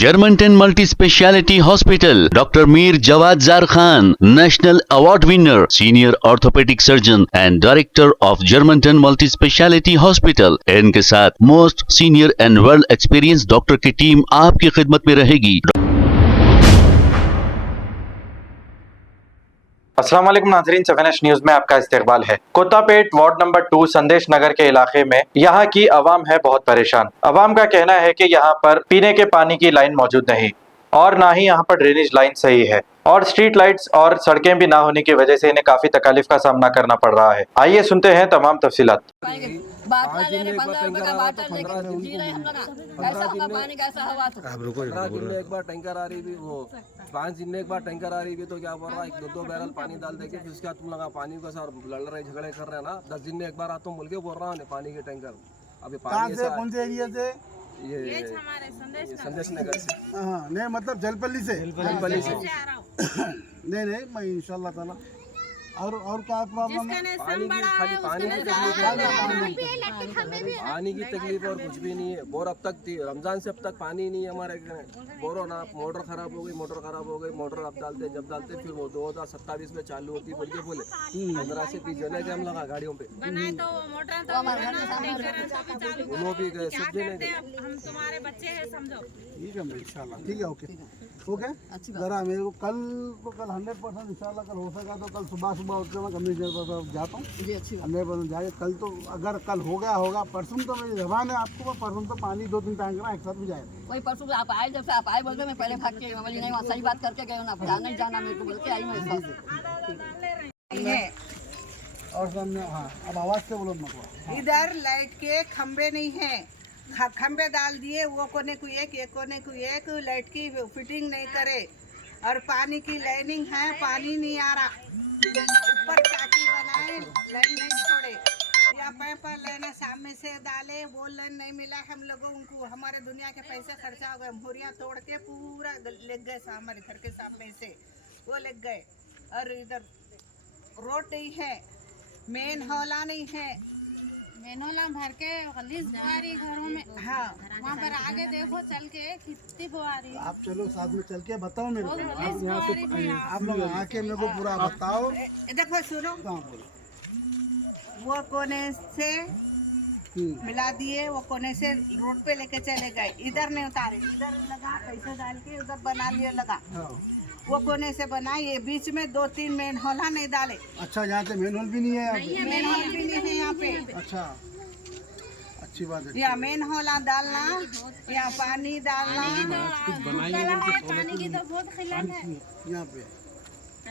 Germanton multi speciality hospital, doctor Mir Jawad Zar Khan, national award winner, senior orthopaedic surgeon and director of Germanten multi speciality hospital. इनके साथ most senior and well experience doctor की team आपकी खिदमत में रहेगी। अस्सलाम वालेकुम नाज़रीन, 7H न्यूज में आपका इस्तकबाल है। कोतापेट वार्ड नंबर 2 संदेश नगर के इलाके में यहाँ की आवाम है बहुत परेशान। आवाम का कहना है कि यहाँ पर पीने के पानी की लाइन मौजूद नहीं और ना ही यहाँ पर ड्रेनेज लाइन सही है और स्ट्रीट लाइट्स और सड़कें भी ना होने की वजह से इन्हें काफी तकलीफ का सामना करना पड़ रहा है। आइए सुनते हैं तमाम तफसीलात। आप रुको, 15 दिन में एक बार टैंकर आ रही भी, वो 5 दिन में एक बार टैंकर आ रही भी, तो क्या बोल रहा है 2-2 बैरल पानी डाल देके फिर उसके बाद तुम लगा पानी का सर लड़ रहे झगड़े कर रहे हैं ना। 10 दिन में एक बार आता हूँ बोल के बोल रहा हूँ पानी के टैंकर। अभी पानी से कौन से एरिया से? ये संदेश नगर से। हाँ, नहीं मतलब जलपल्ली से। जलपल्ली से नहीं मैं इंशाल्लाह ताला। और क्या प्रॉब्लम है? पानी की खाली पानी की तकलीफ और कुछ भी नहीं है। बोर अब तक थी रमजान से अब तक पानी नहीं है हमारे। बोरो ना मोटर खराब हो गई, मोटर अब डालते जब डालते फिर वो 2027 में चालू होती बोल के बोले 15 से 20 जने के हम लगा गाड़ियों पे वो भी गए सब जने। हम तुम्हारे बच्चे हैं समझो। ठीक है इंशाल्लाह, ठीक है, ओके जरा मेरे को कल 100% इंशाल्लाह कल हो सका तो कल सुबह उठ के मैं कमिश्नर पर जाता हूँ। 100% जाके कल तो अगर कल हो गया होगा, परसों तो मेरी जबान है आपको, परसों तो पानी 2-3 टैंकर एक साथ भी जाएगा। वही परसों आप आए, जब से आप आए बोलते मैं पहले भाग के बोली नहीं वहाँ सही बात करके गए ना, जाना ही जाना मेरे को बोल के आई मैं और सामने। हाँ, अब आवाज़ से बोलो मत। इधर लाइट के खंबे नहीं है, खंबे डाल दिए, वो कोने को एक कोने को एक, लाइट की फिटिंग नहीं करे और पानी की लाइनिंग है, पानी नहीं आ रहा। ऊपर टाकी बनाए, लाइन नहीं छोड़े, या पर लेना सामने से डाले, वो लाइन नहीं मिला हम लोगों को। हमारे दुनिया के पैसे खर्चा हो गए, मोरियाँ तोड़ के पूरा लग गए हमारे घर के सामने से, वो लग गए। और इधर रोड नहीं है, मेन हौला नहीं है, मेनोला भर के गलीज बुआरी घरों में। हाँ, वहाँ पर आगे देखो चल के कितनी बुआरी। आप चलो साथ में चल के बताओ मेरे को, आप यहाँ से आप लोग आके मेरे को पूरा बताओ। देखो सुनो, वो कोने से मिला दिए, वो कोने से रोड पे लेके चले गए, इधर नहीं उतारे, इधर लगा पैसे डाल के उधर बना लिए लगा। वो कोने से बना, ये बीच में 2-3 मेन होल नहीं डाले। अच्छा, यहाँ से मेन होल भी नहीं है? मेन होल भी नहीं है यहाँ पे। अच्छा, अच्छी बात है। या मेन होला डालना या पानी डालना। पानी की तो बहुत खिलत है यहाँ पे।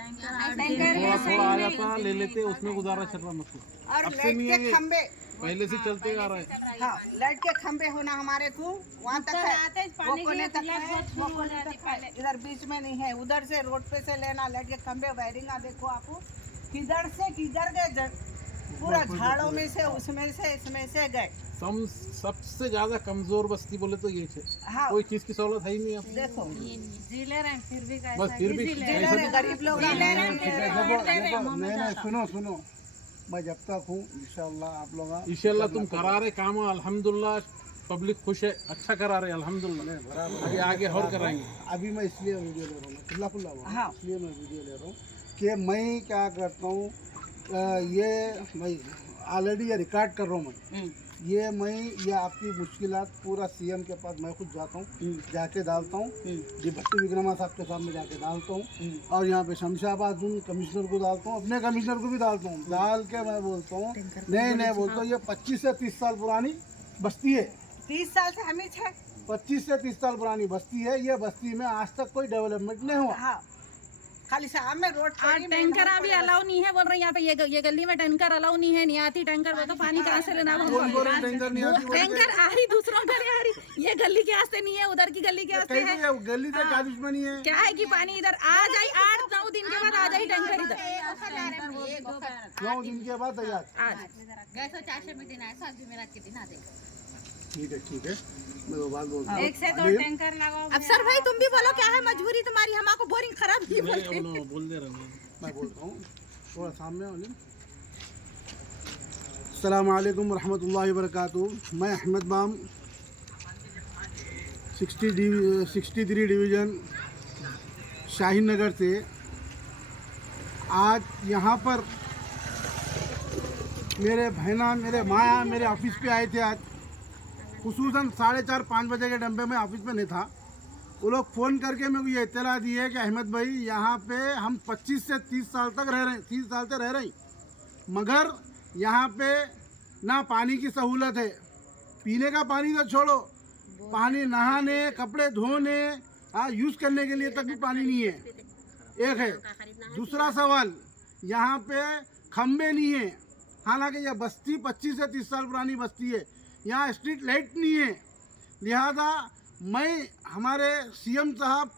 थोड़ा आ जाता ले लेते, उसमें गुजारा चल रहा मतलब। और लाइट के खंबे पहले से चलते आ रहा है। हाँ, लाइट के खंबे होना हमारे को वहाँ तक है, वो कोने तक है, वो कोने तक है, इधर बीच में नहीं है। उधर से रोड पे से लेना लाइट के खंबे वायरिंग देखो आपको, किधर से किधर गए, पूरा झाड़ों में से उसमें से इसमें से गए। सबसे ज्यादा कमजोर बस्ती बोले तो ये है। हाँ, कोई चीज की सहूलत है ही नहीं। आप देखो जिले रहे फिर भी बस फिर भी गरीब लोग नहीं, सुनो मैं जब तक हूँ इंशाल्लाह आप लोग इंशाल्लाह तुम करा रहे काम अल्हम्दुलिल्लाह, पब्लिक खुश है, अच्छा करा रहे अल्हम्दुलिल्लाह। आगे और कराएंगे। अभी मैं इसलिए वीडियो ले रहा हूँ, खुला हाँ, इसलिए मैं वीडियो ले रहा हूँ कि मैं क्या करता हूँ, ये मैं ऑलरेडी ये रिकॉर्ड कर रहा हूँ। मैं आपकी मुश्किलात पूरा सीएम के पास मैं खुद जाता हूँ, जाके डालता हूँ, जी भट्टी विक्रमा साहब के सामने जाके डालता हूँ, और यहाँ पे शमशाबाद कमिश्नर को डालता हूँ, अपने कमिश्नर को भी डालता हूँ। डाल के मैं बोलता हूँ नहीं बोलता हूँ, ये 25 से 30 साल पुरानी बस्ती है। 30 साल से हम ही थे। 25 से 30 साल पुरानी बस्ती है। ये बस्ती में आज तक कोई डेवलपमेंट नहीं हुआ। हाँ, खाली शाम में रोड टैंकर अभी अलाउ नहीं है बोल रहे हैं यहाँ पे। ये गली में टैंकर अलाउ नहीं है, नहीं आती टैंकर। वो तो पानी कहाँ से लेना? टैंकर आ रही दूसरों घर आ रही, ये गली के वास्ते नहीं है, उधर की गली के वास्ते है। गली से क्या दुश्मनी है? क्या है कि पानी इधर आ जाए, 8-9 दिन के बाद आ जाए टैंकर इधर। 9 दिन के बाद तैयार। गए तो 4 में दिन आए, 7 जुमेरात के दिन आ जाएगा। ठीक है, मैं वो बात बोलता हूँ। 1 से 2 टैंकर लगाओ। अफसर भाई तुम भी बोलो, क्या है मजबूरी तुम्हारी? हमारे बोरिंग खराब ही बोल दे रहा हूँ। मैं बोलता हूँ थोड़ा सामने वाले। अस्सलाम वालेकुम रहमतुल्लाहि व बरकातुहू। मैं अहमद बाम 63 डिवीज़न शाहीन नगर से आज यहाँ पर मेरे बहना मेरे माया मेरे ऑफिस पे आए थे। आज खुसूसन 4:30-5 बजे के डंबे में ऑफिस में नहीं था। वो लोग फ़ोन करके मेरे को ये इत्तला दी है कि अहमद भाई यहाँ पे हम 25 से 30 साल तक रह रहे हैं, 30 साल से रह रहे हैं, मगर यहाँ पे ना पानी की सहूलत है, पीने का पानी तो छोड़ो, पानी नहाने कपड़े धोने यूज़ करने के लिए तक भी पानी नहीं है। एक है। दूसरा सवाल, यहाँ पे खम्बे नहीं है, हालांकि यह बस्ती 25 से 30 साल पुरानी बस्ती है, यहाँ स्ट्रीट लाइट नहीं है। लिहाजा मैं हमारे सीएम साहब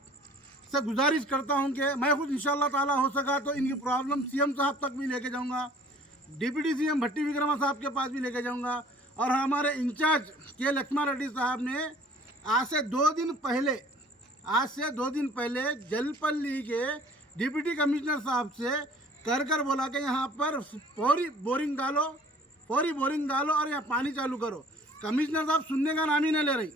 से गुजारिश करता हूँ कि मैं खुद इंशाअल्लाह ताला हो सका तो इनकी प्रॉब्लम सीएम साहब तक भी लेके जाऊँगा, डिप्टी सीएम भट्टी विक्रमा साहब के पास भी लेके जाऊँगा। और हमारे इंचार्ज के लक्ष्मण रेड्डी साहब ने आज से 2 दिन पहले जलपल्ली के डिप्टी कमिश्नर साहब से कर बोला कि यहाँ पर फौरी बोरिंग डालो और यहाँ पानी चालू करो। कमिश्नर साहब सुनने का नाम ही नहीं ले रही।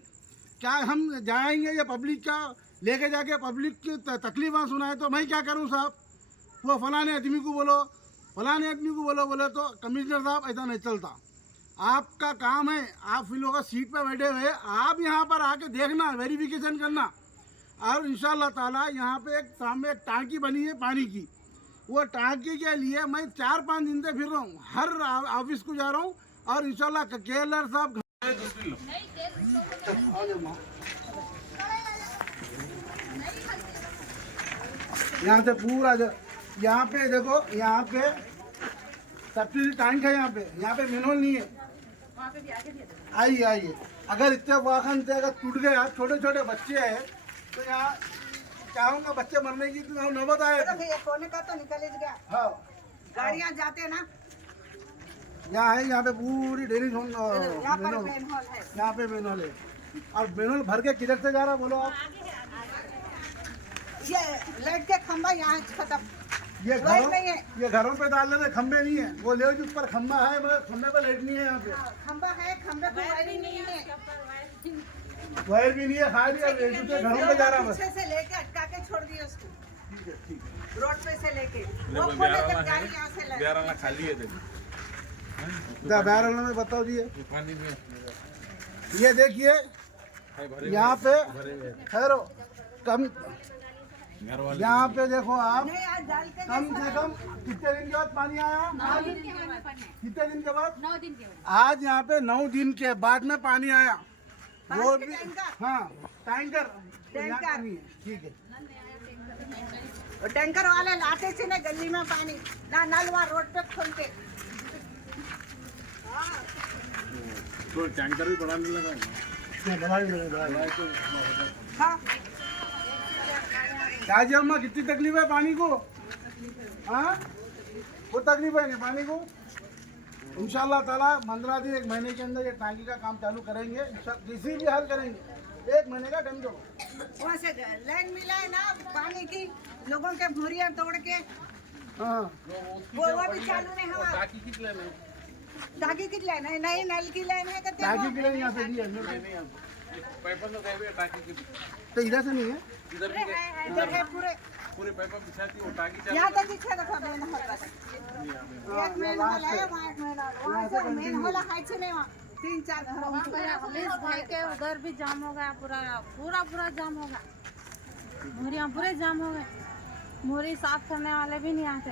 क्या हम जाएंगे या पब्लिक का लेके जाके पब्लिक की तकलीफ़ सुनाए तो मैं क्या करूँ साहब? वो फलाने आदमी को बोलो बोले तो कमिश्नर साहब ऐसा नहीं चलता। आपका काम है, आप फिर लोग सीट पर बैठे हुए, आप यहाँ पर आके देखना, वेरिफिकेशन करना। और इंशाअल्लाह ताला यहाँ पे सामने एक टांकी बनी है पानी की, वो टांकी के लिए मैं 4-5 दिन से फिर रहा हूँ, हर ऑफिस को जा रहा हूँ। और इंशाअल्लाह केएलआर साहब यहाँ से पूरा यहाँ पे देखो, यहाँ पे सब्सिडी टैंक है, यहाँ पे मिनरल नहीं है। आइए अगर इतने वाहन से अगर टूट गए, छोटे छोटे बच्चे हैं तो यहाँ चाहूँगा बच्चे मरने की तो नौबत आए। कोने का तो निकल गया। हाँ, गाड़ियाँ जाते ना, यहाँ पे पूरी डेरी यहाँ पर मेन हॉल है, यहाँ पे मेनहॉल है। और मेनहॉल भर के किधर से जा रहा बोलो आप? ये लाइट के खंभा यहाँ खत्म, ये लाइट नहीं है। ये घरों पे डाल रहे खंबे नहीं है, वो ले जिस पर खंबा है मगर खंबे पे लाइट नहीं है। यहाँ पे खंबा है, खंबे पे वायर नहीं है, वायर भी नहीं है, खाली घरों पे जा रहा है बस। पीछे से लेके अटका के छोड़ दिए उसको, ठीक है। रोड पे से लेके वो कोने तक गाड़ी यहाँ से लगी। खाली है बैरल में बताओ जी, पानी में ये देखिए यहाँ पे ठहरो, कम यहाँ पे देखो आप, नहीं, आज डाल के कम से कम कितने दिन के बाद पानी आया? 9 दिन के बाद। कितने दिन के बाद? 9 दिन के बाद। आज यहाँ पे 9 दिन के बाद में पानी आया। वो भी हाँ, टैंकर ठीक है। टैंकर वाले लाते थे ना गली में पानी, ना नल वहाँ रोड पे खोल के। तो टैंकर भी बढ़ाने लगा हाँ, क्या जी अम्मा कितनी तकलीफ है पानी को? हाँ, वो तकलीफ है नहीं पानी को। इंशाल्लाह ताला 15 दिन 1 महीने के अंदर ये टांकी का काम चालू करेंगे, किसी भी हल करेंगे। 1 महीने का टाइम दो। वहाँ से लाइन मिला है ना पानी की, लोगों के भूरियाँ तोड़ के हाँ, वो भी चालू नहीं हुआ। टाकी कितनी लाइन है? नहीं, नल की लाइन है। टांकी के लिए यहाँ से दी है तो इधर से नहीं है, इधर है पूरे पाइप बिछाती वो टाकी यहाँ तक दिखे देखो मेन हॉल का। एक मेन हॉल है, वहाँ एक मेन हॉल, वहाँ से मेन हॉल है नहीं, वहाँ 3-4 घर पुलिस भाई के उधर भी जाम हो गया, पूरा जाम हो गया, भूरियाँ पूरे जाम हो गए। भूरी साफ करने वाले भी नहीं आते,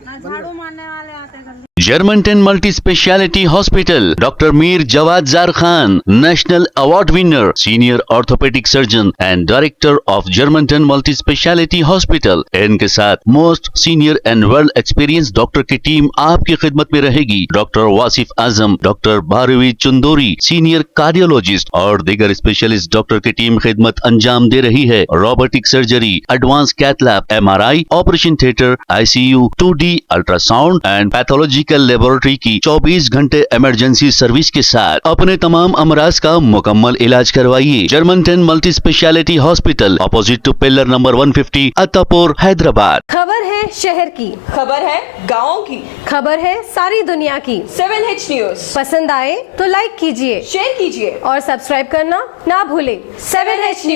ना झाड़ू मारने वाले आते गली। Germanten multi speciality hospital, doctor Mir Jawad Zar Khan, national award winner, senior orthopaedic surgeon and director of Germanten multi speciality hospital. इनके साथ most senior and world experience doctor की टीम आपकी खिदमत में रहेगी। Doctor Wasif Azam, doctor Bharvi Chundori, senior cardiologist और दीगर स्पेशलिस्ट डॉक्टर की टीम खिदमत अंजाम दे रही है। Robotic surgery, advance cath lab, MRI, operation theatre, ICU, 2D ultrasound and pathological medical laboratory की 24 घंटे इमरजेंसी सर्विस के साथ अपने तमाम अमराज का मुकम्मल इलाज करवाइए। Germanten multi speciality hospital, opposite to pillar number 150, Attapur, Hyderabad. खबर है शहर की, खबर है गाँव की, खबर है सारी दुनिया की। 7H न्यूज पसंद आए तो लाइक कीजिए, शेयर कीजिए और सब्सक्राइब करना ना भूलें। 7H news.